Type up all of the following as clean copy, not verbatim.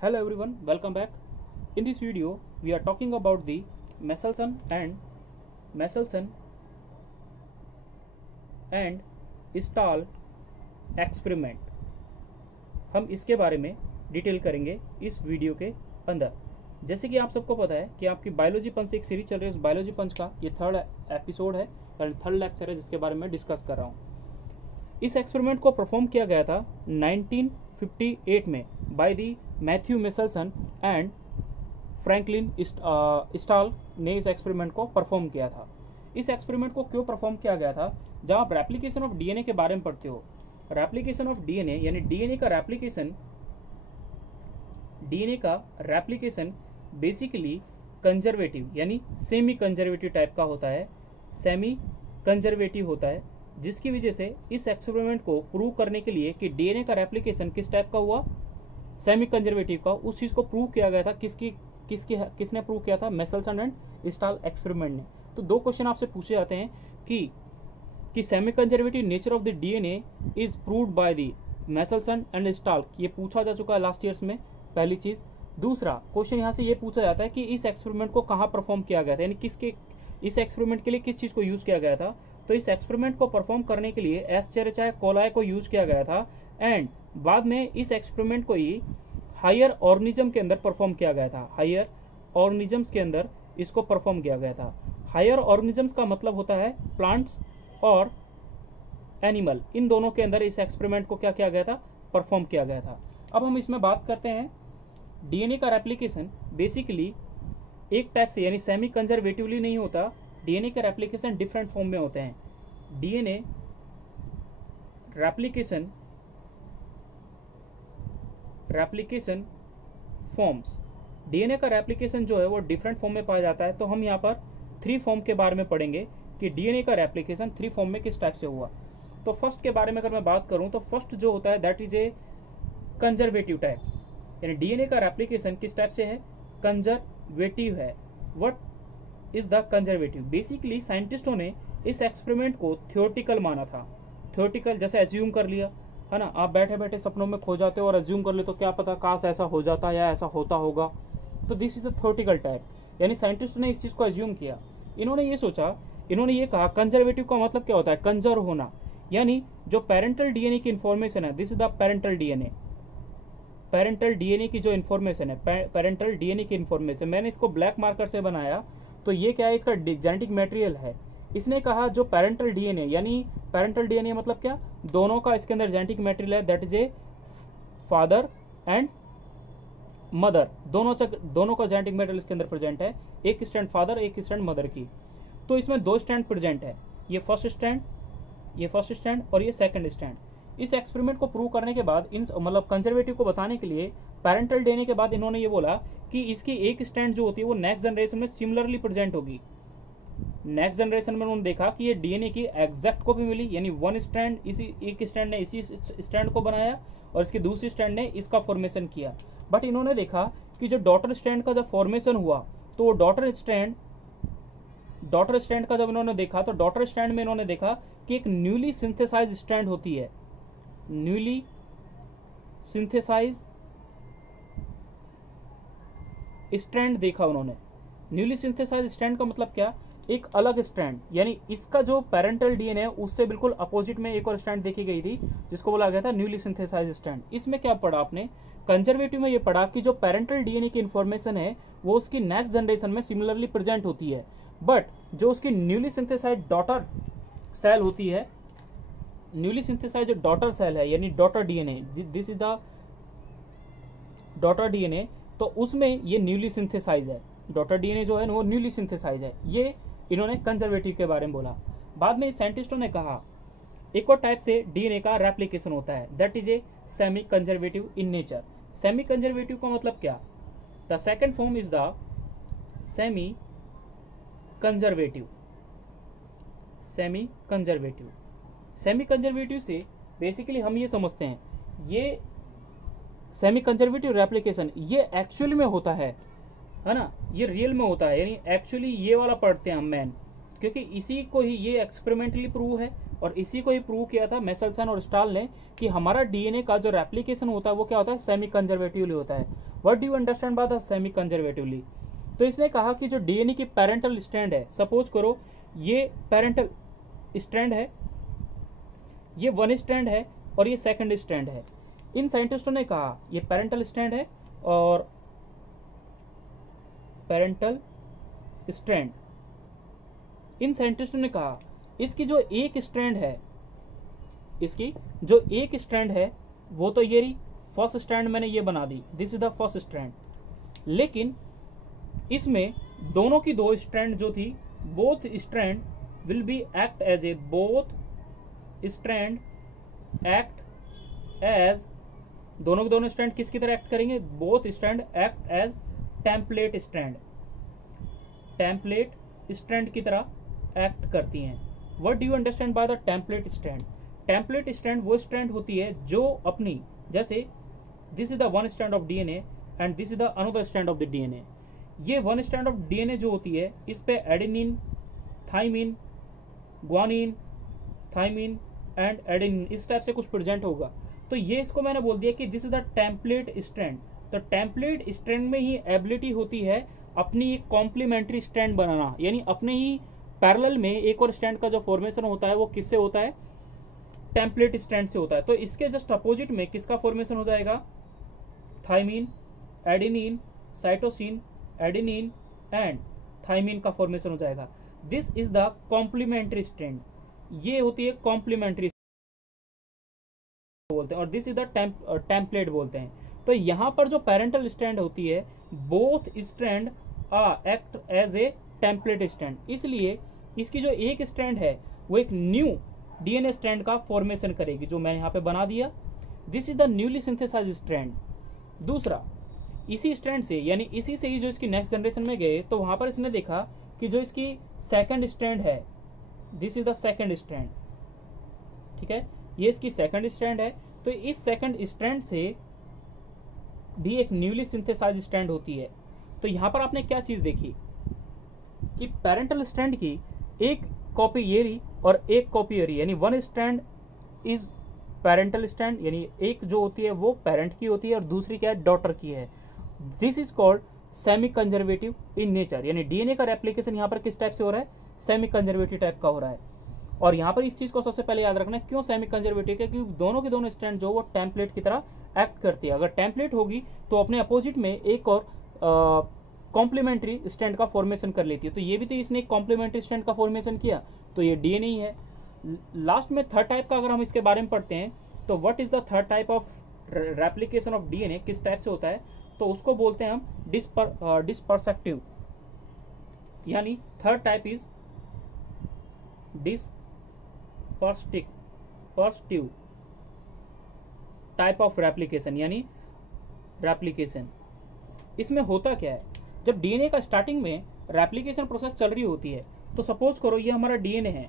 Hello everyone, welcome back. In this video, we are talking about the Michelson and Stahl experiment. हम इसके बारे में detail करेंगे इस वीडियो के अंदर। जैसे कि आप सबको पता है कि आपकी बायोलॉजी पंच एक सीरीज चल रही है, उस बायोलॉजी पंच का ये थर्ड एपिसोड है और थर्ड लेक्चर है जिसके बारे में डिस्कस कर रहा हूँ। इस एक्सपेरिमेंट को परफॉर्म किया गया था 1958 में by the Matthew Meselson and Franklin Stahl ने इस एक्सपेरिमेंट को परफॉर्म किया था। इस एक्सपेरिमेंट को क्यों परफॉर्म किया गया था? जब आप रेप्लिकेशन ऑफ डीएनए के बारे में पढ़ते हो, रेप्लिकेशन ऑफ डीएनए यानी डीएनए का रेप्लिकेशन बेसिकली कंजर्वेटिव यानी सेमी कंजर्वेटिव टाइप का होता है, सेमी कंजर्वेटिव होता है, जिसकी वजह से इस एक्सपेरिमेंट को प्रूव करने के लिए कि डीएनए का रेप्लिकेशन किस टाइप का हुआ, सेमी कंजर्वेटिव का, उस चीज को प्रूव किया गया था। किसने प्रूव किया था? मिचेल्सन एंड स्टाल एक्सपेरिमेंट ने। तो दो क्वेश्चन आपसे पूछे जाते हैं कि semi conservative nature of the DNA is proved by the Meselson and Stahl. ये पूछा जा चुका है लास्ट ईयर्स में, पहली चीज। दूसरा क्वेश्चन यहाँ से ये पूछा जाता है कि इस एक्सपेरिमेंट को कहाँ परफॉर्म किया गया था, यानी इस एक्सपेरिमेंट के लिए किस चीज को यूज किया गया था। तो इस एक्सपेरिमेंट को परफॉर्म करने के लिए एस्चेरिचिया कोलाई को यूज किया गया था एंड बाद में इस एक्सपेरिमेंट को ही हायर ऑर्गेनिज्म के अंदर परफॉर्म किया गया था। हायर ऑर्गेनिजम्स के अंदर इसको परफॉर्म किया गया था। हायर ऑर्गेनिजम्स का मतलब होता है प्लांट्स और एनिमल, इन दोनों के अंदर इस एक्सपेरिमेंट को क्या किया गया था? परफॉर्म किया गया था। अब हम इसमें बात करते हैं डीएनए का रेप्लिकेशन बेसिकली एक टाइप से यानी सेमी कंजर्वेटिवली नहीं होता। डीएनए का रेप्लिकेशन डिफरेंट फॉर्म में होते हैं। डीएनए रेप्लिकेशन फॉर्म्स, डीएनए का रेप्लिकेशन जो है वो डिफरेंट फॉर्म में पाया जाता है। तो हम यहाँ पर 3 फॉर्म के बारे में पढ़ेंगे कि डीएनए का रेप्लिकेशन 3 फॉर्म में किस टाइप से हुआ। तो फर्स्ट के बारे में अगर मैं बात करूं तो फर्स्ट जो होता है that is a conservative type, यानी डीएनए का रेप्लिकेशन किस टाइप से है? कंजर्वेटिव है। What is the conservative? Basically साइंटिस्टों ने इस एक्सपेरिमेंट को थ्योरेटिकल माना था। थ्योरेटिकल जैसे एज्यूम कर लिया है ना, आप बैठे बैठे सपनों में खो जाते हो और एज्यूम कर ले तो क्या पता काश ऐसा हो जाता या ऐसा होता होगा। तो this is a theoretical type, यानी साइंटिस्ट ने इस चीज को एज्यूम किया। इन्होंने ये कहा कंजर्वेटिव का मतलब क्या होता है? कंजर्व होना, यानी जो पेरेंटल डीएनए की इंफॉर्मेशन है, this is the parental DNA. Parental DNA की जो इंफॉर्मेशन है, पेरेंटल डीएनए की इंफॉर्मेशन, मैंने इसको ब्लैक मार्कर से बनाया तो ये क्या है? इसका जेनेटिक मटेरियल है। इसने कहा जो पेरेंटल डीएनए, यानी पेरेंटल डीएनए मतलब क्या? दोनों का इसके अंदर जेनेटिक मटेरियल है, that is a father and mother, दोनों का जेनेटिक मटेरियल इसके अंदर प्रेजेंट है। एक स्ट्रैंड फादर, एक स्ट्रैंड मदर की। तो इसमें 2 स्ट्रैंड प्रेजेंट है, ये फर्स्ट स्ट्रैंड और ये सेकंड स्ट्रैंड। इस एक्सपेरिमेंट को प्रूव करने के बाद इन मतलब कंजर्वेटिव को बताने के लिए पेरेंटल डीएनए के बाद इन्होंने ये बोला कि इसकी एक स्ट्रैंड जो होती है वो नेक्स्ट जनरेशन में सिमिलरली प्रेजेंट होगी। नेक्स्ट जनरेशन में उन्होंने देखा कि ये डीएनए की एग्जैक्ट कॉपी मिली, यानी वन स्ट्रैंड एक स्ट्रैंड ने इसी स्ट्रैंड को बनाया और इसकी दूसरी स्ट्रैंड ने इसका फॉर्मेशन किया। बट इन्होंने देखा कि जो डॉटर स्ट्रैंड का जब फॉर्मेशन हुआ तो वो डॉटर स्ट्रैंड का जब इन्होंने देखा तो डॉटर स्ट्रैंड में इन्होंने देखा कि एक न्यूली सिंथेसाइज स्ट्रैंड होती है। न्यूली सिंथेसाइज स्ट्रैंड देखा उन्होंने। न्यूली सिंथेसाइज स्ट्रैंड का मतलब क्या? एक अलग स्ट्रैंड, यानी इसका जो पेरेंटल डीएनए है उससे बिल्कुल अपोजिट में एक और स्ट्रैंड देखी गई थी जिसको बोला गया था न्यूली सिंथेसाइज स्ट्रैंड। इसमें क्या पढ़ा आपने? कंजर्वेटिव में ये पढ़ा कि जो पेरेंटल डीएनए की इंफॉर्मेशन है वो उसकी नेक्स्ट जनरेशन में सिमिलरली प्रेजेंट होती है, बट जो उसकी न्यूली सिंथेसाइज डॉटर सेल होती है, न्यूली सिंथेसाइज जो डॉटर सेल है यानी daughter DNA, this is the daughter DNA, तो उसमें ये न्यूली सिंथेसाइज है। डॉटर डीएनए जो है वो न्यूली सिंथेसाइज है। ये इन्होंने कंजर्वेटिव के बारे में बोला। बाद में साइंटिस्टों ने कहा एक और टाइप से डीएनए का रेप्लिकेशन होता है, that is a semi conservative in nature. Semi conservative का मतलब क्या? The second form is the semi conservative. Semi conservative से बेसिकली हम ये समझते हैं, ये सेमी कंजर्वेटिव रेप्लिकेशन ये एक्चुअली में होता है ना, ये रियल में होता है, यानी एक्चुअली ये वाला पढ़ते हैं हम मैन, क्योंकि इसी को ही ये एक्सपेरिमेंटली प्रूव है और इसी को ही प्रूव किया था मिचेल्सन और स्टाल ने कि हमारा डीएनए का जो रेप्लिकेशन होता है वो क्या होता है? सेमी कंजर्वेटिवली होता है। What do you understand by the semi conservatively. तो इसने कहा कि जो डीएनए की पेरेंटल स्ट्रैंड है, सपोज करो ये पेरेंटल स्ट्रैंड है, ये वन स्ट्रैंड है और ये सेकंड स्ट्रैंड है। इन साइंटिस्टों ने कहा ये पेरेंटल स्ट्रैंड है और पेरेंटल स्ट्रैंड, इन साइंटिस्टों ने कहा इसकी जो एक स्ट्रैंड है, इसकी जो एक स्ट्रैंड है वो तो ये रही फर्स्ट स्ट्रैंड, मैंने ये बना दी, this is the first strand. लेकिन इसमें दोनों की दो स्ट्रैंड जो थी, both strand will be act as a, both strand act as, दोनों के दोनों स्ट्रैंड किसकी तरह एक्ट करेंगे, both strand act as template strand, template strand की तरह एक्ट करती हैं। What do you understand by the template strand. Template strand वो स्ट्रैंड होती है जो अपनी, जैसे this is the one strand of DNA and this is the another strand of the DNA. ये वन स्ट्रैंड ऑफ डीएनए जो होती है इस पे adenine, thymine, guanine, thymine and adenine इस टाइप से कुछ प्रेजेंट होगा। तो ये इसको मैंने बोल दिया कि this is the template strand. तो टेम्पलेट स्ट्रैंड में ही एबिलिटी होती है अपनी एक कॉम्प्लीमेंट्री स्ट्रैंड बनाना, यानी अपने ही पैरेलल में एक और स्ट्रैंड का जो फॉर्मेशन होता है वो किससे होता है, टेम्पलेट स्ट्रैंड से होता है। तो इसके जस्ट अपोजिट में किसका फॉर्मेशन हो जाएगा, thymine, adenine, cytosine, adenine and thymine का फॉर्मेशन हो जाएगा। This is the complementary strand, ये होती है कॉम्प्लीमेंट्री बोलते हैं, और दिस इज द टेम्पलेट बोलते हैं। तो यहां पर जो पेरेंटल स्ट्रैंड होती है, both strand act as a template strand, इसलिए इसकी जो एक स्ट्रैंड है वो एक न्यू डीएनए स्ट्रैंड का फॉर्मेशन करेगी, जो मैंने यहाँ पे बना दिया, this is the newly synthesised strand. दूसरा, इसी स्ट्रैंड से यानी इसी से ही जो इसकी नेक्स्ट जनरेशन में गए तो वहां पर इसने देखा कि जो इसकी सेकंड स्ट्रैंड है, this is the second strand, ठीक है, ये इसकी सेकंड स्ट्रैंड है। तो इस सेकंड स्ट्रैंड से भी एक न्यूली सिंथेसाइज्ड स्ट्रैंड होती है। तो यहां पर आपने क्या चीज देखी कि पेरेंटल स्ट्रैंड की एक कॉपी ये रही और एक कॉपी ये रही, यानी one strand is parental strand, यानी एक जो होती है वो पेरेंट की होती है और दूसरी क्या है, डॉटर की है। This is called semi conservative in nature, यानी डीएनए का रेप्लिकेशन यहाँ पर किस टाइप से हो रहा है, सेमी कंजर्वेटिव टाइप का हो रहा है। और यहाँ पर इस चीज को सबसे पहले याद रखना है, क्यों सेमी कंजर्वेटिव है, क्योंकि दोनों के दोनों स्ट्रैंड जो वो टेम्पलेट की तरह एक्ट करती है। अगर टेम्पलेट होगी तो अपने अपोजिट में एक और कॉम्प्लीमेंट्री स्ट्रैंड का फॉर्मेशन कर लेती है। तो ये भी तो इसने एक कॉम्प्लीमेंट्री स्ट्रैंड का फॉर्मेशन किया, तो ये डीएनए ही है। लास्ट में थर्ड टाइप का अगर हम इसके बारे में पढ़ते हैं तो what is the third type of replication of DNA, किस टाइप से होता है, तो उसको बोलते हैं हम डिस्पर्सेप्टिव, यानी third type is dispersive type of replication, यानी रेप्लिकेशन। इसमें होता क्या है, जब डीएनए का स्टार्टिंग में रेप्लिकेशन प्रोसेस चल रही होती है, तो सपोज करो ये हमारा डीएनए है,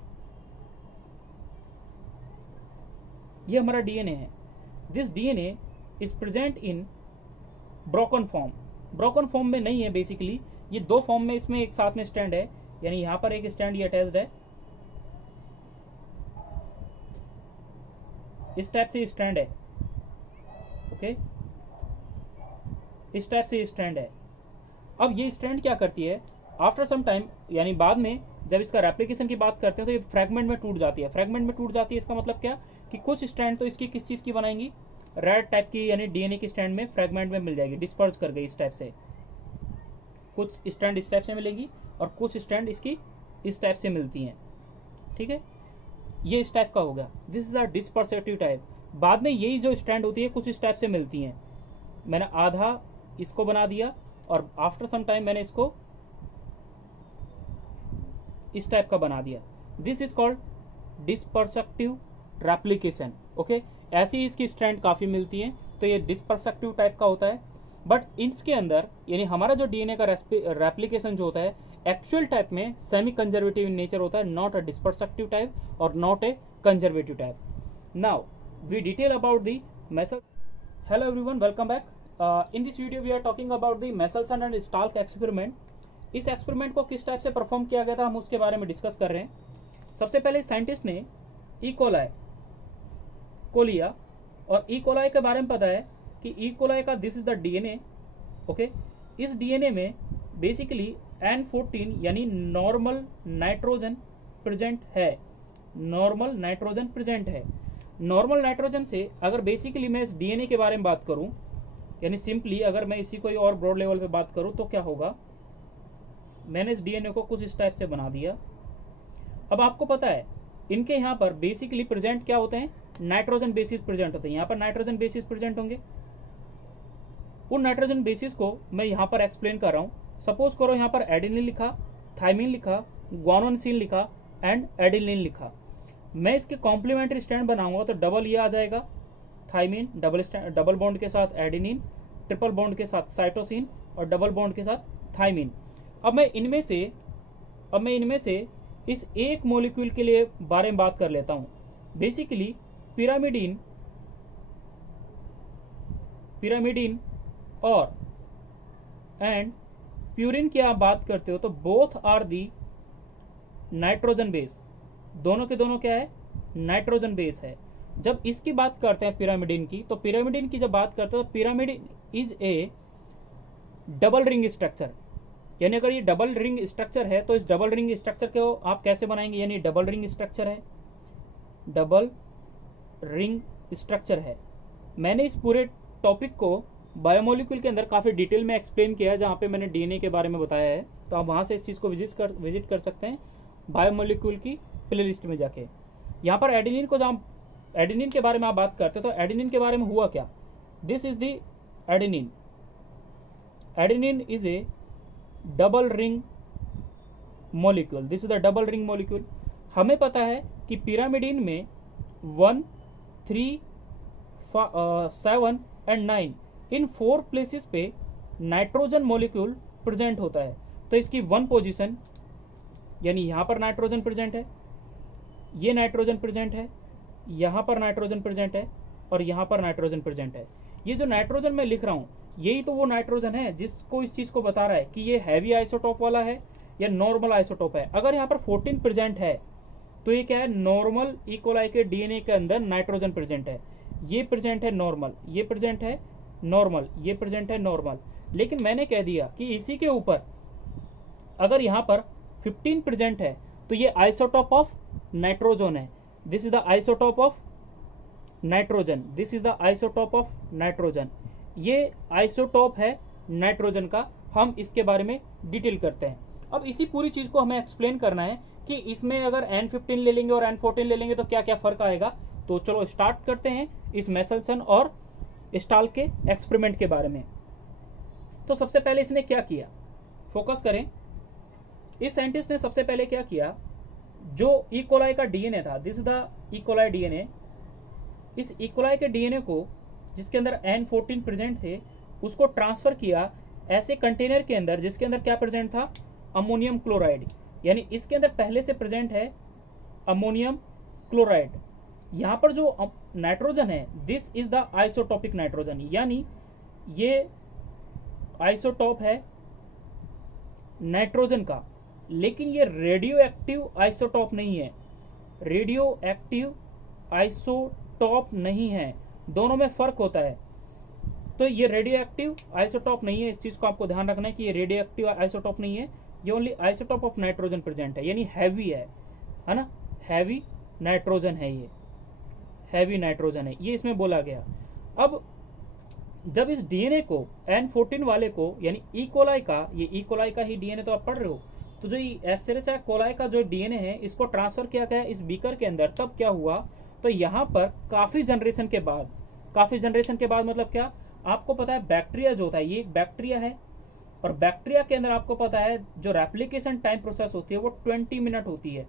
ये हमारा डीएनए है, this DNA is present in broken form. Broken form में नहीं है, बेसिकली ये दो फॉर्म में इसमें एक साथ में स्टैंड है, यानी यहां पर एक स्टैंड ये अटैच्ड है, इस टाइप से स्टैंड है, ओके, इस टाइप से स्ट्रैंड है। अब ये स्ट्रैंड क्या करती है, आफ्टर सम टाइम यानी बाद में जब इसका रेप्लिकेशन की बात करते हैं तो ये फ्रैगमेंट में टूट जाती है। फ्रैगमेंट में टूट जाती है इसका मतलब क्या कि कुछ स्ट्रैंड तो इसकी किस चीज की बनाएंगी, रेड टाइप की, यानी डीएनए की स्ट्रैंड में फ्रैगमेंट में मिल जाएगी, डिस्पर्स कर गई इस टाइप से। कुछ स्ट्रैंड इस टाइप से मिलेगी और कुछ स्ट्रैंड इसकी इस टाइप से मिलती हैं, ठीक है, ये इस टाइप का हो गया, this is a dispersive type. बाद में यही जो स्ट्रैंड होती है कुछ इस टाइप से मिलती हैं, मैंने आधा इसको बना दिया और आफ्टर सम टाइम मैंने इसको इस टाइप का बना दिया, this is called dispersive replication, okay. ऐसी इसकी स्ट्रैंड काफी मिलती हैं, तो ये डिस्पर्सिव टाइप का होता है। बट इसके अंदर यानी हमारा जो डीएनए का रेप्लिकेशन जो होता है एक्चुअल टाइप में सेमी कंजर्वेटिव इन नेचर होता है, नॉट अ डिस्पर्सिव टाइप और not a conservative type. Now we detail about the Meselson. Hello everyone, welcome back. In this video we are talking about the Meselson and Stahl experiment. इस experiment को किस type से perform किया गया था हम उसके बारे में डिस्कस कर रहे हैं। सबसे पहले साइंटिस्ट ने ई कोलाई को लिया और ई कोलाई के बारे में पता है कि ई कोलाई का this is the DNA okay. इस डीएनए में बेसिकली N14 यानी नॉर्मल नाइट्रोजन प्रेजेंट है, नॉर्मल नाइट्रोजन प्रेजेंट है। नॉर्मल नाइट्रोजन से अगर बेसिकली मैं इस डीएनए के बारे में बात करूं, यानी सिंपली अगर मैं इसी कोई और ब्रॉड लेवल पे बात करूं तो क्या होगा, मैंने इस डीएनए को कुछ इस टाइप से बना दिया। अब आपको पता है इनके यहाँ पर बेसिकली प्रेजेंट क्या होते हैं, नाइट्रोजन बेसिस प्रेजेंट होते हैं। यहाँ पर नाइट्रोजन बेसिस प्रेजेंट होंगे। उन नाइट्रोजन बेसिस को मैं यहाँ पर एक्सप्लेन कर रहा हूँ। सपोज करो यहाँ पर एडेनिन लिखा, थाइमिन लिखा, ग्वानोसिन लिखा एंड एडिनिन लिखा। मैं इसके कॉम्प्लीमेंट्री स्टैंड बनाऊंगा तो डबल ये आ जाएगा थाइमिन, डबल बॉन्ड के साथ एडेनिन, ट्रिपल बॉन्ड के साथ साइटोसिन और डबल बॉन्ड के साथ थाइमिन। अब मैं इनमें से इस एक मॉलिक्यूल के लिए बारे में बात कर लेता हूं। बेसिकली पिरामिडिन और एंड प्यूरिन की आप बात करते हो तो both are the nitrogen base, दोनों के दोनों क्या है, नाइट्रोजन बेस है। जब इसकी बात करते हैं पिरामिडिन की, तो पिरामिडिन की जब बात करते हैं तो pyrimidine is A double ring structure. यानी अगर ये डबल रिंग स्ट्रक्चर है तो इस डबल रिंग स्ट्रक्चर को आप कैसे बनाएंगे, यानी डबल रिंग स्ट्रक्चर है, डबल रिंग स्ट्रक्चर है। मैंने इस पूरे टॉपिक को बायोमोलिक्यूल के अंदर काफी डिटेल में एक्सप्लेन किया है, जहां पे मैंने डीएनए के बारे में बताया है। तो आप वहां से इस चीज को विजिट कर सकते हैं बायोमोलिक्यूल की प्लेलिस्ट में जाके। यहाँ पर एडेनिन के बारे में आप बात करते हो तो एडेनिन के बारे में हुआ क्या, this is the adenine. Adenine is A double ring molecule, this is the double ring molecule. हमें पता है कि पिरामिडिन में 1, 3, 7 एंड 9 इन 4 प्लेसेस पे नाइट्रोजन मॉलिक्यूल प्रेजेंट होता है। तो इसकी 1 पोजीशन, यानी यहां पर नाइट्रोजन प्रेजेंट है, ये नाइट्रोजन प्रेजेंट है, यहां पर नाइट्रोजन प्रेजेंट है और यहां पर नाइट्रोजन प्रेजेंट है। ये जो नाइट्रोजन मैं लिख रहा हूं यही तो वो नाइट्रोजन है जिसको इस चीज को बता रहा है कि ये हैवी आइसोटोप वाला है या नॉर्मल आइसोटोप है। अगर यहाँ पर 14 प्रेजेंट है तो ये क्या है, नॉर्मल इकोलाई के डीएनए के अंदर नाइट्रोजन प्रेजेंट है। ये प्रेजेंट है नॉर्मल, ये प्रेजेंट है नॉर्मल, ये प्रेजेंट है नॉर्मल। लेकिन मैंने कह दिया कि इसी के ऊपर अगर यहाँ पर 15 प्रेजेंट है तो ये आइसोटोप ऑफ नाइट्रोजन है। This is the isotope of nitrogen, this is the isotope of nitrogen. ये आइसोटोप है नाइट्रोजन का। हम इसके बारे में डिटेल करते हैं। अब इसी पूरी चीज को हमें एक्सप्लेन करना है कि इसमें अगर N15 ले लेंगे और N14 ले लेंगे तो क्या क्या फर्क आएगा। तो चलो स्टार्ट करते हैं इस मेसलसन और स्टाल के एक्सपेरिमेंट के बारे में। तो सबसे पहले इसने क्या किया, फोकस करें। इस साइंटिस्ट ने सबसे पहले क्या किया, जो इकोलाई का डीएनए था, दिस द इकोलाई डीएनए, इस इकोलाई के डीएनए को जिसके अंदर N14 प्रेजेंट थे उसको ट्रांसफर किया ऐसे कंटेनर के अंदर जिसके अंदर क्या प्रेजेंट था, अमोनियम क्लोराइड। यानी इसके अंदर पहले से प्रेजेंट है अमोनियम क्लोराइड। यहां पर जो नाइट्रोजन है this is the isotopic nitrogen, यानी ये आइसोटोप है नाइट्रोजन का, लेकिन ये रेडियो एक्टिव आइसोटोप नहीं है, रेडियो एक्टिव आइसोटोप नहीं है, दोनों में फर्क होता है। तो ये रेडियो एक्टिव आइसोटोप नहीं है, इस चीज को आपको ध्यान रखना है कि ये रेडियो एक्टिव आइसोटोप नहीं है, ये only isotope of nitrogen present है, यानी हैवी है ना, हैवी नाइट्रोजन है, ये हैवी नाइट्रोजन है, ये इसमें बोला गया। अब जब इस डीएनए को N14 वाले को, यानी इकोलाई का, ये इकोलाई का ही डीएनए तो आप पढ़ रहे हो, तो जो एस्चेरिचिया कोलाई का जो डीएनए है इसको ट्रांसफर किया गया इस बीकर के अंदर। तब क्या हुआ, तो यहाँ पर काफी जनरेशन के बाद मतलब क्या, आपको पता है बैक्टीरिया जो होता है ये एक बैक्टीरिया है, और बैक्टीरिया के अंदर आपको पता है जो रेप्लिकेशन टाइम प्रोसेस होती है वो 20 मिनट होती है।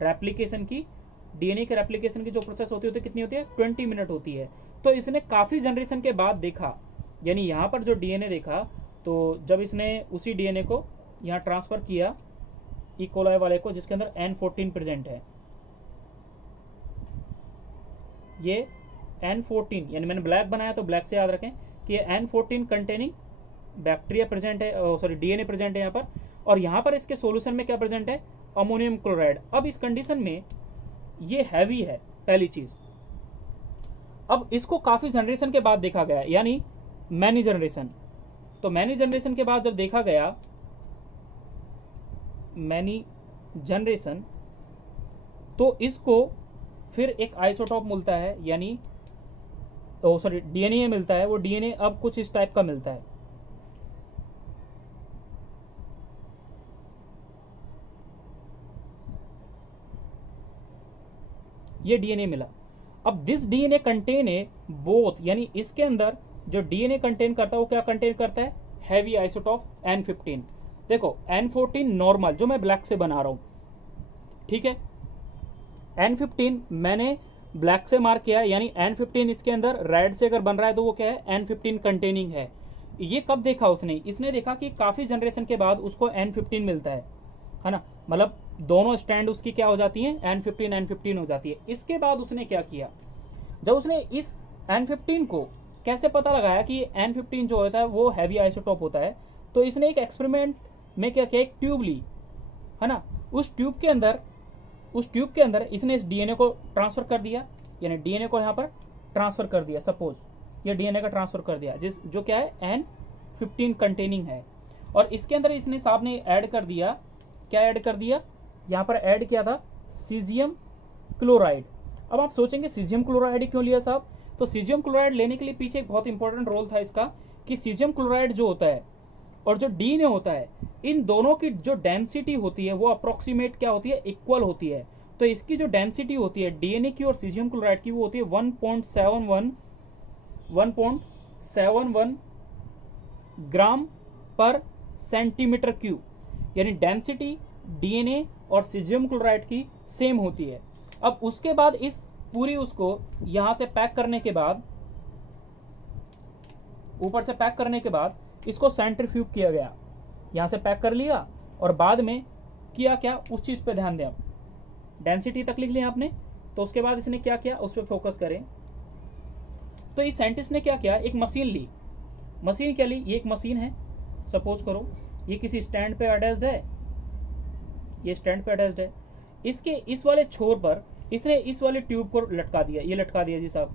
रेप्लिकेशन की, डीएनए के रेप्लिकेशन की जो प्रोसेस होती है कितनी होती है, 20 मिनट होती है। तो इसने काफी जनरेशन के बाद देखा, यानी यहाँ पर जो डीएनए देखा, तो जब इसने उसी डीएनए को यहाँ ट्रांसफर किया इकोलाई वाले को जिसके अंदर N14 प्रेजेंट है, ये N14, यानी मैंने ब्लैक बनाया तो ब्लैक से याद रखें कि ये N14 कंटेनिंग बैक्टीरिया प्रेजेंट है, सॉरी डीएनए प्रेजेंट है यहाँ पर, और यहाँ पर इसके सॉल्यूशन में क्या प्रेजेंट है, अमोनियम क्लोराइड। अब इस कंडीशन में ये हैवी है, पहली चीज। अब इसको काफी जनरेशन के बाद देखा गया, यानी मैनी जनरेशन, तो मैनी जनरेशन के बाद जब देखा गया, मैनी जनरेशन, तो इसको फिर एक आइसोटॉप मिलता है, यानी सॉरी डीएनए मिलता है। वो डीएनए अब कुछ इस टाइप का मिलता है। ये डीएनए मिला। अब this DNA contain A both, यानी इसके अंदर जो डीएनए कंटेन करता है वो क्या कंटेन करता है, हैवी आइसोटॉप N15। देखो N14 नॉर्मल जो मैं ब्लैक से बना रहा हूं, ठीक है, N15 मैंने ब्लैक से मार्क किया, यानी N15 इसके अंदर रेड से अगर बन रहा है तो वो क्या है, N15 कंटेनिंग है। ये कब देखा उसने, इसने देखा कि काफी जनरेशन के बाद उसको N15 मिलता है ना, मतलब दोनों स्टैंड उसकी क्या हो जाती है, N15 हो जाती है। इसके बाद उसने क्या किया, जब उसने इस N15 को कैसे पता लगाया कि N15 जो होता है वो हैवी आइसोटॉप होता है, तो इसने एक एक्सपेरिमेंट में क्या किया, एक ट्यूब ली, है ना, उस ट्यूब के अंदर इसने इस डीएनए को ट्रांसफर कर दिया, यानी डीएनए को यहाँ पर ट्रांसफर कर दिया। सपोज ये डीएनए का ट्रांसफर कर दिया, जो क्या है N15 कंटेनिंग है, और इसके अंदर इसने साहब ने ऐड कर दिया, क्या ऐड कर दिया, यहाँ पर ऐड किया था सीजियम क्लोराइड। अब आप सोचेंगे सीजियम क्लोराइड क्यों लिया साहब, तो सीजियम क्लोराइड लेने के लिए पीछे एक बहुत इंपॉर्टेंट रोल था इसका, कि सीजियम क्लोराइड जो होता है और जो डीएनए होता है, इन दोनों की जो डेंसिटी होती है वो अप्रोक्सीमेट क्या होती है, इक्वल होती है। तो इसकी जो डेंसिटी होती है डीएनए की और सीजियम क्लोराइड की, वो होती है 1.71 ग्राम पर सेंटीमीटर क्यूब, यानी डेंसिटी डीएनए और सीजियम क्लोराइड की सेम होती है। अब उसके बाद इस पूरी उसको यहां से पैक करने के बाद, ऊपर से पैक करने के बाद इसको सेंट्रीफ्यूज किया गया, यहां से पैक कर लिया, और बाद में किया क्या, उस चीज पे ध्यान दें। डेंसिटी तक लिख लिया आपने, तो उसके बाद इसने क्या किया, उस पर फोकस करें। तो इस साइंटिस्ट ने क्या किया, एक मशीन ली। मशीन क्या ली, ये एक मशीन है, सपोज करो ये किसी स्टैंड पे अटैच्ड है, ये स्टैंड पे अटैच्ड है। इसके इस वाले छोर पर इसने इस वाले ट्यूब को लटका दिया, ये लटका दिया जी साहब,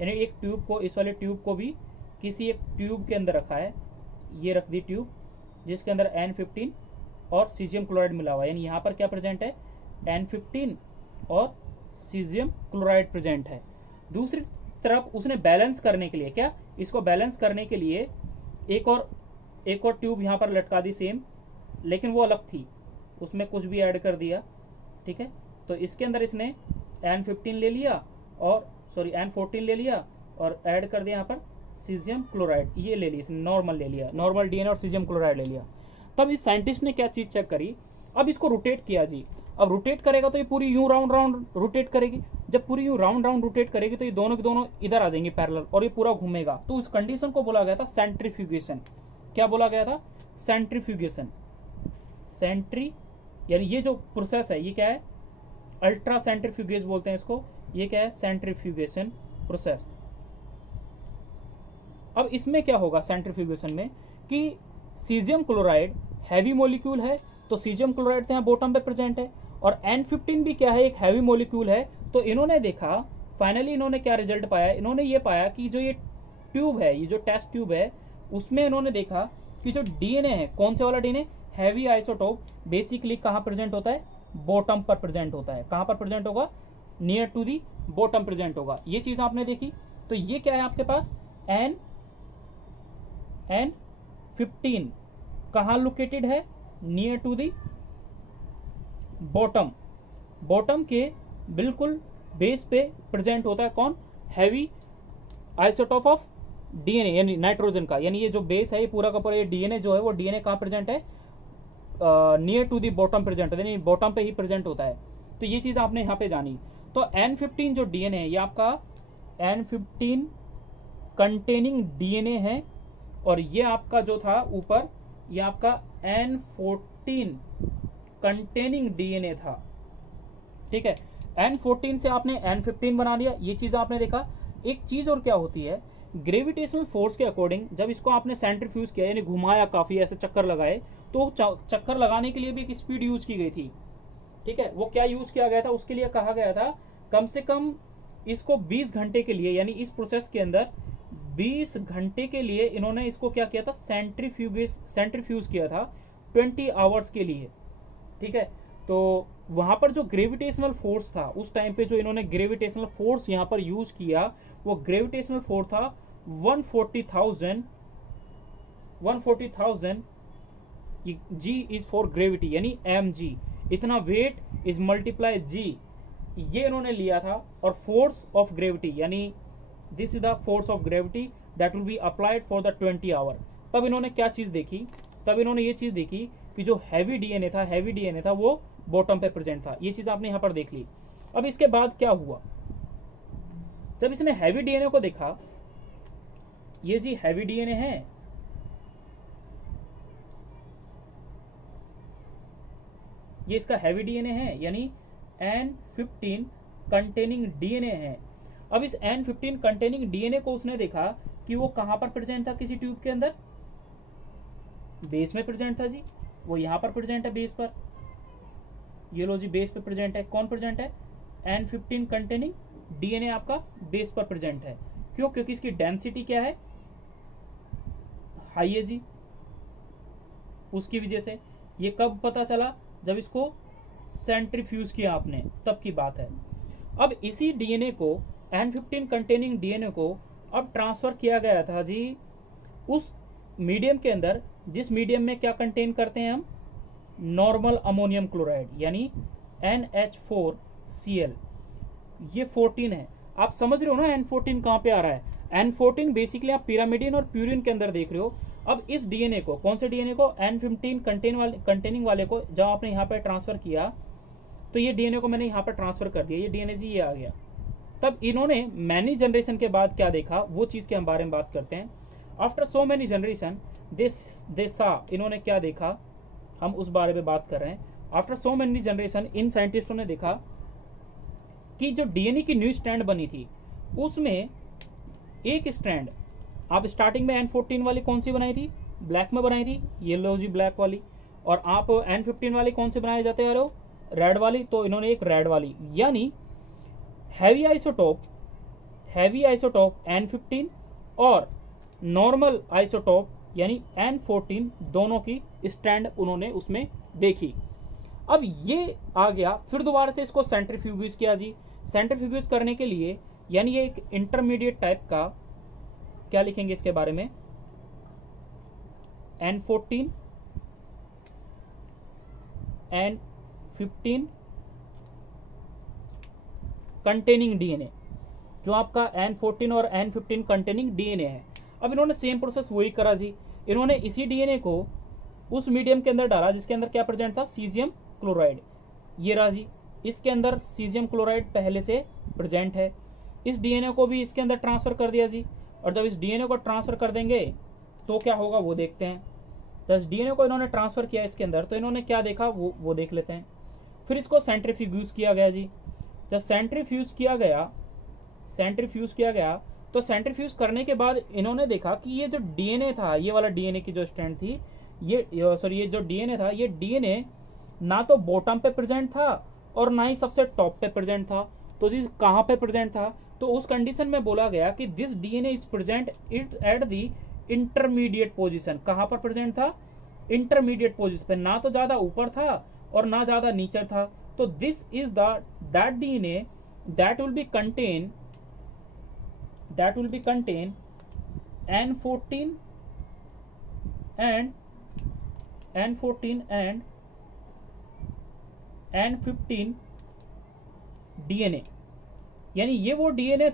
यानी एक ट्यूब को, इस वाले ट्यूब को भी किसी एक ट्यूब के अंदर रखा है, ये रख दी ट्यूब जिसके अंदर N15 और सीजियम क्लोराइड मिला हुआ है, यानी यहाँ पर क्या प्रेजेंट है, N15 और सीजियम क्लोराइड प्रेजेंट है। दूसरी तरफ उसने बैलेंस करने के लिए क्या, इसको बैलेंस करने के लिए एक और ट्यूब यहाँ पर लटका दी सेम, लेकिन वो अलग थी, उसमें कुछ भी ऐड कर दिया, ठीक है। तो इसके अंदर इसने N15 ले लिया और N14 ले लिया और ऐड कर दिया यहाँ पर सीजियम क्लोराइड, ये ले लिया इसने, नॉर्मल ले लिया, नॉर्मल डीएनए और सीजियम क्लोराइड ले लिया। तब इस साइंटिस्ट ने क्या चीज चेक करी, अब इसको रोटेट किया जी। अब रोटेट करेगा तो ये पूरी यूं राउंड राउंड रोटेट करेगी, जब पूरी यूं राउंड राउंड रोटेट करेगी तो ये दोनों के दोनों इधर आ जाएंगे पैरेलल, और ये पूरा घूमेगा। तो उस कंडीशन को बोला गया था सेंट्रीफ्यूगेशन। क्या बोला गया था, सेंट्रीफ्यूगेशन। यानी ये जो प्रोसेस है ये क्या है, अल्ट्रा सेंट्रीफ्यूगेज बोलते हैं इसको, ये क्या है, सेंट्रीफ्यूगेशन प्रोसेस। अब इसमें क्या होगा सेंट्रीफ्यूगेशन में, कि सीजियम क्लोराइड हैवी मॉलिक्यूल है, तो सीजियम क्लोराइड यहाँ बॉटम पे प्रेजेंट है, और N15 भी क्या है, एक हैवी मॉलिक्यूल है। तो इन्होंने देखा, फाइनली इन्होंने क्या रिजल्ट पाया, इन्होंने ये पाया कि जो ये ट्यूब है, ये जो टेस्ट ट्यूब है, उसमें इन्होंने देखा कि जो डीएनए है, कौन से वाला डीएनए, हैवी आइसोटोप, बेसिकली कहाँ प्रेजेंट होता है, बॉटम पर प्रेजेंट होता है। कहाँ पर प्रेजेंट होगा, near to the bottom present होगा। ये चीज आपने देखी। तो ये क्या है आपके पास, N15 कहाँ लोकेटेड है, near to the bottom, bottom के बिल्कुल बेस पे प्रेजेंट होता है कौन, हैवी आइसोटोप ऑफ डीएनए, यानी नाइट्रोजन का, यानी ये जो बेस है, ये पूरा का पूरा ये डीएनए जो है, वो डीएनए कहाँ प्रेजेंट है, near to the bottom present है, यानी बॉटम पे ही प्रेजेंट होता है। तो ये चीज आपने यहाँ पे जानी। तो N15 जो डीएनए है, ये आपका N15 कंटेनिंग डीएनए है, और ये आपका जो था ऊपर, ये आपका N14 कंटेनिंग डीएनए था, ठीक है। N14 से आपने N15 बना लिया, ये चीज आपने देखा। एक चीज और क्या होती है, ग्रेविटेशनल फोर्स के अकॉर्डिंग जब इसको आपने सेंट्रीफ्यूज किया, यानी घुमाया, काफी ऐसे चक्कर लगाए, तो चक्कर लगाने के लिए भी एक स्पीड यूज की गई थी, ठीक है। वो क्या यूज किया गया था, उसके लिए कहा गया था कम से कम इसको 20 घंटे के लिए, यानी इस प्रोसेस के अंदर 20 घंटे के लिए इन्होंने इसको क्या किया था, सेंट्रीफ्यूज किया था 20 आवर्स के लिए, ठीक है। तो वहां पर जो ग्रेविटेशनल फोर्स था उस टाइम पे, जो इन्होंने ग्रेविटेशनल फोर्स यहां पर यूज किया, वो ग्रेविटेशनल फोर्स था 140,000 जी इज फॉर ग्रेविटी, यानी mg, इतना वेट इज मल्टीप्लाई g, ये इन्होंने लिया था। और फोर्स ऑफ ग्रेविटी, यानी this is the force of gravity that will be applied for the 20 hour. तब इन्होंने क्या चीज देखी, तब इन्होंने ये चीज देखी कि जो हैवी डीएनए था वो बॉटम पे प्रेजेंट था। ये चीज आपने यहां पर देख ली। अब इसके बाद क्या हुआ, जब इसने हैवी डीएनए को देखा, ये जी हैवी डीएनए है, ये इसका हैवी डीएनए है, यानी N15 कंटेनिंग डीएनए है। अब इस N15 कंटेनिंग डीएनए को उसने देखा कि वो कहां पर प्रेजेंट था, किसी ट्यूब के अंदर बेस में प्रेजेंट था जी, वो यहां पर प्रेजेंट है बेस पर, ये लो जी बेस पे प्रेजेंट है। कौन प्रेजेंट है, N15 कंटेनिंग डीएनए आपका बेस पर प्रेजेंट है। क्यों, क्योंकि इसकी डेंसिटी क्या है, हाई है जी, उसकी वजह से। ये कब पता चला, जब इसको सेंट्रीफ्यूज किया आपने, तब की बात है। अब इसी डीएनए को, N15 कंटेनिंग डीएनए को अब ट्रांसफर किया गया था जी उस मीडियम के अंदर, जिस मीडियम में क्या कंटेन करते हैं हम, नॉर्मल अमोनियम क्लोराइड, यानी NH4Cl। ये 14 है, आप समझ रहे हो ना N14 कहां पे आ रहा है। N14 बेसिकली आप पिरामिडिन और प्यूरिन के अंदर देख रहे हो। अब इस डीएनए को, कौन से डीएनए को, N15 कंटेनिंग वाले को जब आपने यहाँ पर ट्रांसफर किया, तो ये डीएनए को मैंने यहाँ पर ट्रांसफर कर दिया, ये डीएनए जी ये आ गया। तब इन्होंने मैनी जनरेशन के बाद क्या देखा, वो चीज के हम बारे में बात करते हैं। आफ्टर सो मैनी जनरेशन दे सा, इन्होंने क्या देखा, हम उस बारे में बात कर रहे हैं। आफ्टर सो मैनी जनरेशन, इन साइंटिस्टों ने देखा कि जो डीएनए की न्यू स्ट्रैंड बनी थी, उसमें एक स्ट्रैंड, आप स्टार्टिंग में N14 वाली कौन सी बनाई थी, ब्लैक में बनाई थी, येलो जी ब्लैक वाली, और आप N15 वाली कौन से बनाए जाते आ रहे हो, रेड वाली, तो इन्होंने एक रेड वाली, यानी हैवी आइसोटोप N15 और नॉर्मल आइसोटोप यानी N14, दोनों की स्ट्रैंड उन्होंने उसमें देखी। अब ये आ गया, फिर दोबारा से इसको सेंट्रीफ्यूज किया जी। सेंट्रीफ्यूज करने के लिए, यानी ये एक इंटरमीडिएट टाइप का, क्या लिखेंगे इसके बारे में, N14 N15 कंटेनिंग डीएनए, जो आपका N14 और N15 कंटेनिंग डीएनए है। अब इन्होंने सेम प्रोसेस वही करा जी, इन्होंने इसी डीएनए को उस मीडियम के अंदर डाला जिसके अंदर क्या प्रेजेंट था, सीजियम क्लोराइड, ये रहा जी, इसके अंदर सीजियम क्लोराइड पहले से प्रेजेंट है। इस डीएनए को भी इसके अंदर ट्रांसफर कर दिया जी, और जब इस डीएनए को ट्रांसफर कर देंगे तो क्या होगा वो देखते हैं। तो इस डीएनए को इन्होंने ट्रांसफर किया इसके अंदर, तो इन्होंने क्या देखा वो देख लेते हैं। फिर इसको सेंट्रीफ्यूज किया गया जी। जब सेंट्रीफ्यूज किया गया तो सेंट्रीफ्यूज करने के बाद इन्होंने देखा कि ये जो डीएनए था, ये वाला डीएनए की जो स्ट्रैंड थी, ये जो डीएनए था, ये डीएनए ना तो बॉटम पे प्रेजेंट था और ना ही सबसे टॉप पे प्रेजेंट था। तो जी कहां पे प्रेजेंट था, तो उस कंडीशन में बोला गया कि this DNA is present it at the intermediate position. कहां पर प्रेजेंट था, इंटरमीडिएट पोजीशन पे, ना तो ज्यादा ऊपर था और ना ज्यादा नीचे था। तो this is that DNA that will be contain N14 and N15 DNA, यानी ये वो डीएनए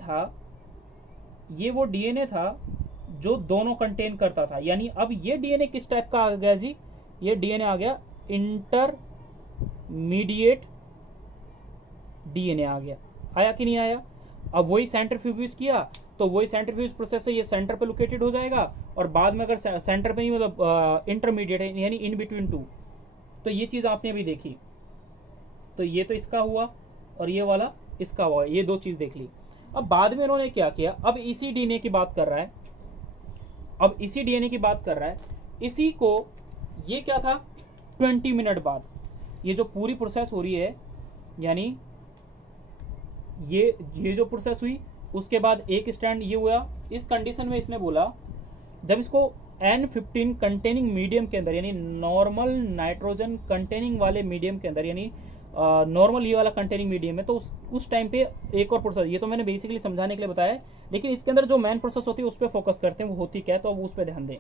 था जो दोनों कंटेन करता था। यानी अब ये डीएनए किस टाइप का आ गया जी, ये डीएनए आ गया इंटरमीडिएट डीएनए आ गया, आया कि नहीं आया। अब वही सेंट्रीफ्यूज किया तो वही सेंट्रीफ्यूज प्रोसेस से ये सेंटर पे लोकेटेड हो जाएगा, और बाद में अगर सेंटर पे नहीं मतलब इंटरमीडिएट है यानी इन बिटवीन टू, तो ये चीज आपने अभी देखी। तो ये तो इसका हुआ और ये वाला इसका हुआ, ये दो चीज देख ली। अब बाद में इन्होंने क्या किया, अब इसी डीएनए की बात कर रहा है, इसी को, ये क्या था, 20 मिनट बाद ये जो पूरी प्रोसेस हो रही है, यानी ये जो प्रोसेस हुई उसके बाद एक स्ट्रैंड ये हुआ। इस कंडीशन में इसने बोला जब इसको N15 कंटेनिंग मीडियम के अंदर यानी नॉर्मल नाइट्रोजन कंटेनिंग वाले मीडियम के अंदर यानी नॉर्मल ये वाला कंटेनिंग मीडियम है, तो उस टाइम पे एक और प्रोसेस, ये तो मैंने बेसिकली समझाने के लिए बताया है, लेकिन इसके अंदर जो मेन प्रोसेस होती है उस पर फोकस करते हैं, वो होती क्या है, तो अब उस पर ध्यान दें।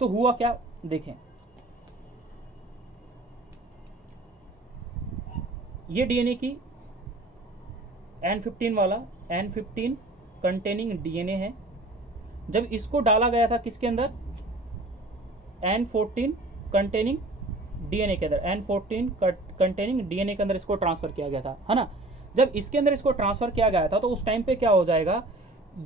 तो हुआ क्या देखें, ये डीएनए की N15 वाला N15 कंटेनिंग डीएनए है। जब इसको डाला गया था किसके अंदर, N14 कंटेनिंग डीएनए के अंदर, N14 कंटेनिंग डीएनए के अंदर इसको ट्रांसफर किया गया था, है ना। जब इसके अंदर इसको ट्रांसफर किया गया था तो उस टाइम पे क्या हो जाएगा,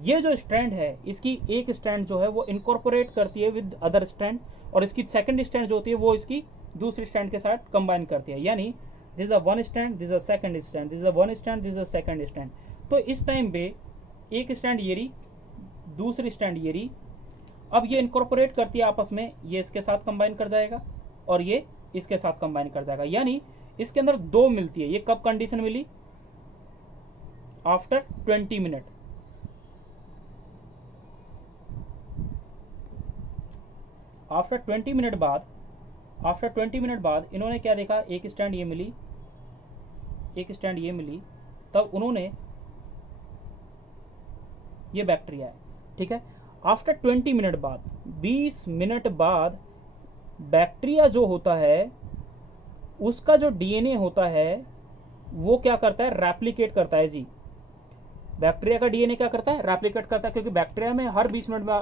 ये जो स्ट्रैंड है इसकी एक स्ट्रैंड जो है वो इनकॉर्पोरेट करती है विद अदर स्ट्रैंड, और इसकी सेकंड स्ट्रैंड जो होती है वो इसकी दूसरी स्ट्रैंड के साथ कंबाइन करती है, यानी this is a one strand, this is a second strand, this is a one strand, this is a second strand. तो इस टाइम पे एक स्ट्रैंड ये रही, दूसरी स्ट्रैंड ये रही, अब ये इनकॉर्पोरेट करती है आपस में, ये इसके साथ कंबाइन कर जाएगा और ये इसके साथ कंबाइन कर जाएगा, यानी इसके अंदर दो मिलती है। ये कब कंडीशन मिली, आफ्टर 20 मिनट। आफ्टर 20 मिनट बाद इन्होंने क्या देखा, एक स्ट्रैंड ये मिली, एक स्ट्रैंड ये मिली, तब उन्होंने, ये बैक्टीरिया है, ठीक है। आफ्टर 20 मिनट बाद, 20 मिनट बाद बैक्टीरिया जो होता है उसका जो डीएनए होता है वो क्या करता है, रेप्लिकेट करता है जी। बैक्टीरिया का डीएनए क्या करता है, रेप्लिकेट करता है, क्योंकि बैक्टीरिया में हर 20 मिनट में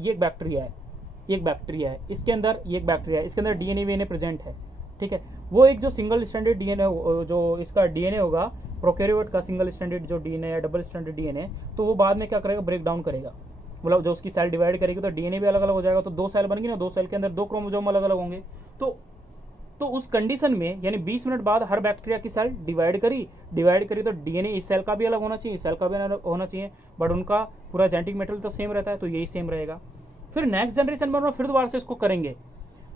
एक बैक्टीरिया है, इसके अंदर ये एक बैक्टीरिया है, इसके अंदर डीएनए वीएनए प्रेजेंट है, ठीक है। वो एक जो सिंगल स्टैंडर्ड डीएनए जो इसका डीएनए होगा प्रोकैरियोट का सिंगल स्टैंडर्ड जो डीएनए है, डबल स्टैंडर्ड डीएनए, तो वो बाद में क्या करेगा, ब्रेक डाउन करेगा, मतलब जो उसकी सेल डिवाइड करेगी तो डीएनए भी अलग अलग हो जाएगा, तो 2 सेल बनेगी ना, 2 सेल के अंदर 2 क्रोमोसोम अलग अलग होंगे। तो उस कंडीशन में यानी 20 मिनट बाद हर बैक्टीरिया की सेल डिवाइड करी तो डीएनए इस सेल का भी अलग होना चाहिए, इस सेल का भी अलग होना चाहिए, बट उनका पूरा जेनेटिक मटेरियल तो सेम रहता है, तो यही सेम रहेगा। फिर नेक्स्ट जनरेशन में फिर दोबारा से इसको करेंगे,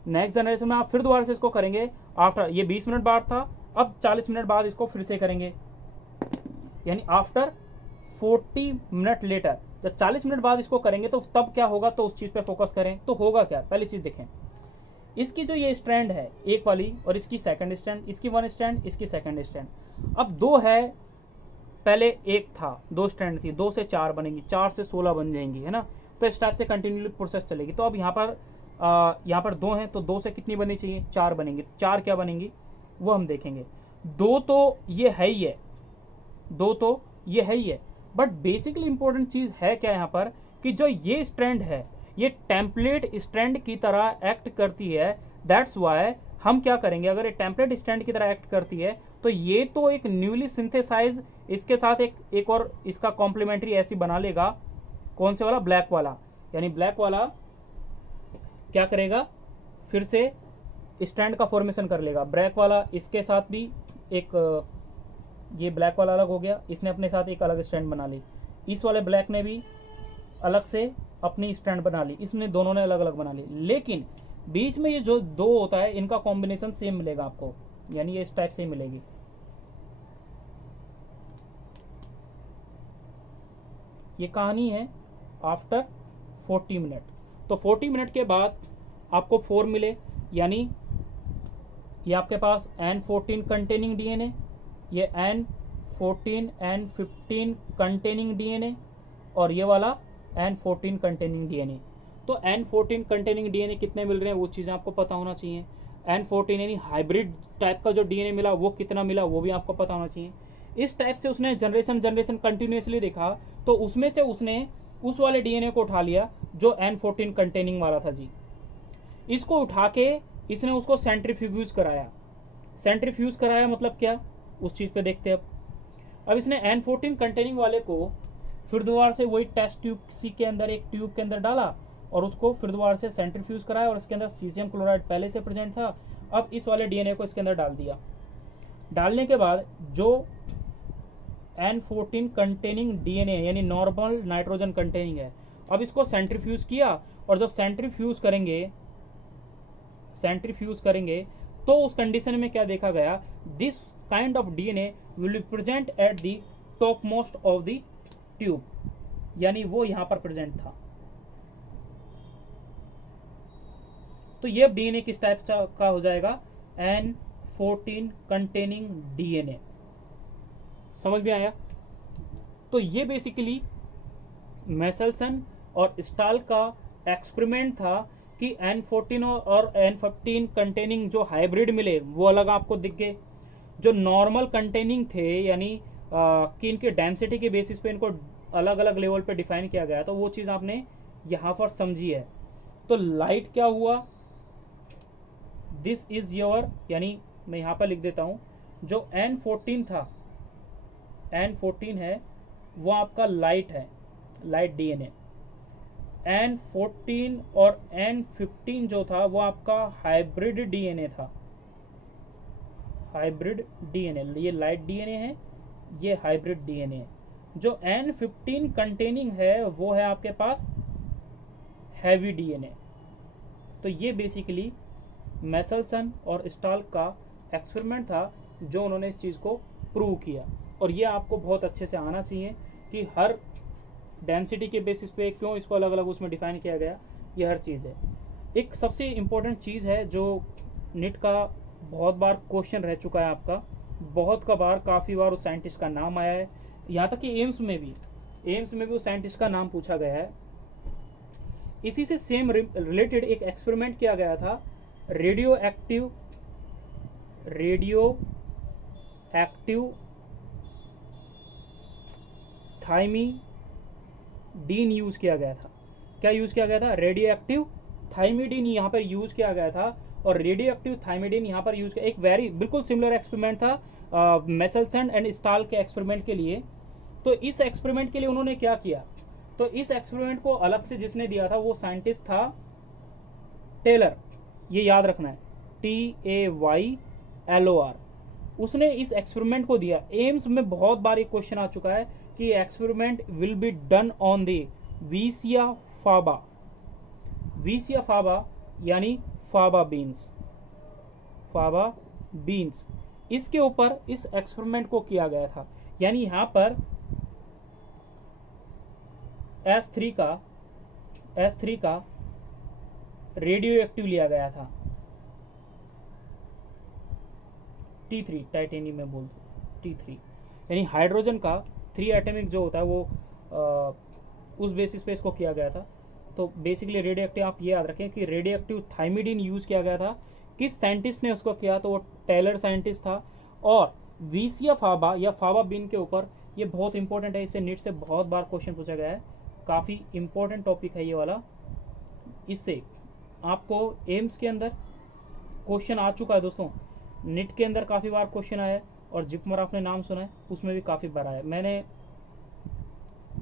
नेक्स्ट जनरेशन में आप फिर दोबारा से इसको करेंगे, आफ्टर ये 20 मिनट बाद था, अब 40 मिनट बाद इसको फिर से करेंगे, यानी आफ्टर 40 मिनट लेटर, जब 40 मिनट बाद इसको करेंगे तो तब क्या होगा, तो उस चीज पे फोकस करें। तो होगा क्या, पहली चीज देखें, इसकी जो ये स्ट्रैंड है एक वाली और इसकी सेकंड स्ट्रैंड, इसकी वन स्ट्रैंड, इसकी सेकंड स्ट्रैंड, अब 2 है, पहले एक था, 2 स्ट्रैंड थी, 2 से 4 बनेंगी, 4 से 16 बन जाएंगी, है ना। तो इस टाइप से कंटिन्यूली प्रोसेस चलेगी। तो अब यहाँ पर 2 हैं, तो 2 से कितनी बननी चाहिए, 4 बनेंगी। 4 क्या बनेंगी वो हम देखेंगे। 2 तो ये है ही है, 2 तो ये है ही है, बट बेसिकली इंपॉर्टेंट चीज है क्या यहाँ पर, कि जो ये स्ट्रैंड है ये टेम्पलेट स्ट्रैंड की तरह एक्ट करती है। दैट्स वाई हम क्या करेंगे, अगर ये टेम्पलेट स्ट्रैंड की तरह एक्ट करती है तो ये तो एक न्यूली सिंथेसाइज इसके साथ एक और इसका कॉम्प्लीमेंट्री ऐसी बना लेगा, कौन से वाला, ब्लैक वाला, यानी ब्लैक वाला क्या करेगा, फिर से स्ट्रैंड का फॉर्मेशन कर लेगा। ब्लैक वाला इसके साथ भी एक, ये ब्लैक वाला अलग हो गया, इसने अपने साथ एक अलग स्ट्रैंड बना ली, इस वाले ब्लैक ने भी अलग से अपनी स्ट्रैंड बना ली, इसमें दोनों ने अलग अलग बना ली, लेकिन बीच में ये जो 2 होता है इनका कॉम्बिनेशन सेम मिलेगा आपको, यानी ये इस टाइप से ही मिलेगी। ये कहानी है आफ्टर 40 मिनट। तो 40 मिनट के बाद आपको 4 मिले, यानी ये आपके पास N14 कंटेनिंग डीएनए, ये N14 N15 कंटेनिंग डीएनए और ये वाला N14 कंटेनिंग डीएनए। तो N14 कंटेनिंग डीएनए कितने मिल रहे हैं वो चीजें आपको पता होना चाहिए। N14 यानी हाइब्रिड टाइप का जो डीएनए मिला वो कितना मिला वो भी आपको पता होना चाहिए। इस टाइप से उसने जनरेशन कंटिन्यूसली देखा, तो उसमें से उसने उस वाले डीएनए को उठा लिया जो N14 कंटेनिंग वाला था जी। इसको उठा के इसने उसको सेंट्रीफ्यूज कराया। सेंट्रीफ्यूज कराया मतलब क्या, उस चीज पे देखते हैं। अब इसने N14 कंटेनिंग वाले को फिर दोबारा से वही टेस्ट ट्यूब सी के अंदर, एक ट्यूब के अंदर डाला और उसको फिर दोबारा से सेंट्रीफ्यूज कराया, और इसके अंदर सीजियम क्लोराइड पहले से प्रेजेंट था। अब इस वाले डीएनए को इसके अंदर डाल दिया। डालने के बाद जो N14 कंटेनिंग डीएनए यानी नॉर्मल नाइट्रोजन कंटेनिंग है, अब इसको सेंट्रीफ्यूज किया, और जब सेंट्रीफ्यूज करेंगे तो उस कंडीशन में क्या देखा गया, this kind of DNA will be present at the top most of the tube, यानी वो यहां पर प्रेजेंट था। तो ये डीएनए किस टाइप का हो जाएगा, N14 कंटेनिंग डीएनए। समझ में आया? तो ये बेसिकली मेसेल्सन और स्टाल का एक्सपेरिमेंट था कि N14 और N15 कंटेनिंग जो हाइब्रिड मिले वो अलग आपको दिख गए, जो नॉर्मल कंटेनिंग थे यानी कि इनके डेंसिटी के बेसिस पे इनको अलग अलग लेवल पे डिफाइन किया गया, तो वो चीज आपने यहां पर समझी है। तो लाइट क्या हुआ, दिस इज योर, यानी मैं यहां पर लिख देता हूं, जो N14 था, N14 है वो आपका लाइट है, लाइट डीएनए। N14 और N15 जो था वो आपका हाइब्रिड डीएनए था, हाइब्रिड डीएनए। ये लाइट डीएनए है, ये हाइब्रिड डीएनए है। जो N15 कंटेनिंग है वो है आपके पास हैवी डीएनए। तो ये बेसिकली मेसेल्सन और स्टाल का एक्सपेरिमेंट था जो उन्होंने इस चीज को प्रूव किया। और ये आपको बहुत अच्छे से आना चाहिए कि हर डेंसिटी के बेसिस पे क्यों इसको अलग अलग उसमें डिफाइन किया गया, ये हर चीज़ है। एक सबसे इम्पोर्टेंट चीज़ है जो निट का बहुत बार क्वेश्चन रह चुका है आपका, बहुत का बार, काफ़ी बार उस साइंटिस्ट का नाम आया है, यहाँ तक कि एम्स में भी उस साइंटिस्ट का नाम पूछा गया है। इसी से सेम रिलेटेड एक एक्सपेरिमेंट किया गया था, रेडियो एक्टिव थाइमिडीन यूज किया गया था। क्या यूज किया गया था, रेडियो एक्टिव थाइमिडीन यहाँ पर यूज किया गया था। और रेडियो एक्टिव थाइमिडीन यहाँ पर यूज किया, एक बिल्कुल सिमिलर एक्सपेरिमेंट था मेसेल्सन एंड स्टाल के एक्सपेरिमेंट के लिए। तो इस एक्सपेरिमेंट के लिए उन्होंने क्या किया, तो इस एक्सपेरिमेंट को अलग से जिसने दिया था वो साइंटिस्ट था टेलर, ये याद रखना है, TAYLOR। उसने इस एक्सपेरिमेंट को दिया। एम्स में बहुत बार एक क्वेश्चन आ चुका है कि experiment will be done on the Vicia faba यानी फाबा बीन्स, इसके ऊपर इस एक्सपेरिमेंट को किया गया था। यानी यहां पर S3 का रेडियो एक्टिव लिया गया था, T3 टाइटेनियम में बोल दो T3, यानी हाइड्रोजन का 3 एटमिक जो होता है वो उस बेसिस पे इसको किया गया था। तो बेसिकली रेडियो एक्टिव, आप ये याद रखें कि रेडियो एक्टिव थाइमिडीन यूज किया गया था। किस साइंटिस्ट ने उसको किया, तो वो टेलर साइंटिस्ट था। और वीसिया फाबा या फाबा बीन के ऊपर, ये बहुत इंपॉर्टेंट है, इससे नीट से बहुत बार क्वेश्चन पूछा गया है, काफ़ी इंपॉर्टेंट टॉपिक है ये वाला। इससे आपको एम्स के अंदर क्वेश्चन आ चुका है दोस्तों, नीट के अंदर काफ़ी बार क्वेश्चन आया है, और जिपमर आपने नाम सुना है उसमें भी काफ़ी बार आया है। मैंने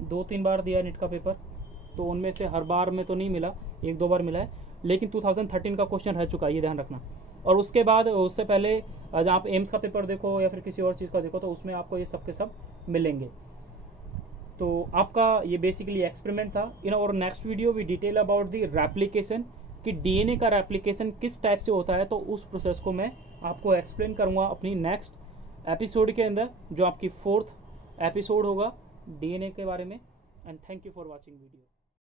2-3 बार दिया नीट का पेपर, तो उनमें से हर बार में तो नहीं मिला, 1-2 बार मिला है, लेकिन 2013 का क्वेश्चन रह चुका है, ये ध्यान रखना। और उसके बाद, उससे पहले जब आप एम्स का पेपर देखो या फिर किसी और चीज़ का देखो, तो उसमें आपको ये सब के सब मिलेंगे। तो आपका ये बेसिकली एक्सपेरिमेंट था। In our next video we detail about the replication, कि डीएनए का रेप्लिकेशन किस टाइप से होता है, तो उस प्रोसेस को मैं आपको एक्सप्लेन करूंगा अपनी नेक्स्ट एपिसोड के अंदर, जो आपकी 4th एपिसोड होगा डीएनए के बारे में। And thank you for watching video.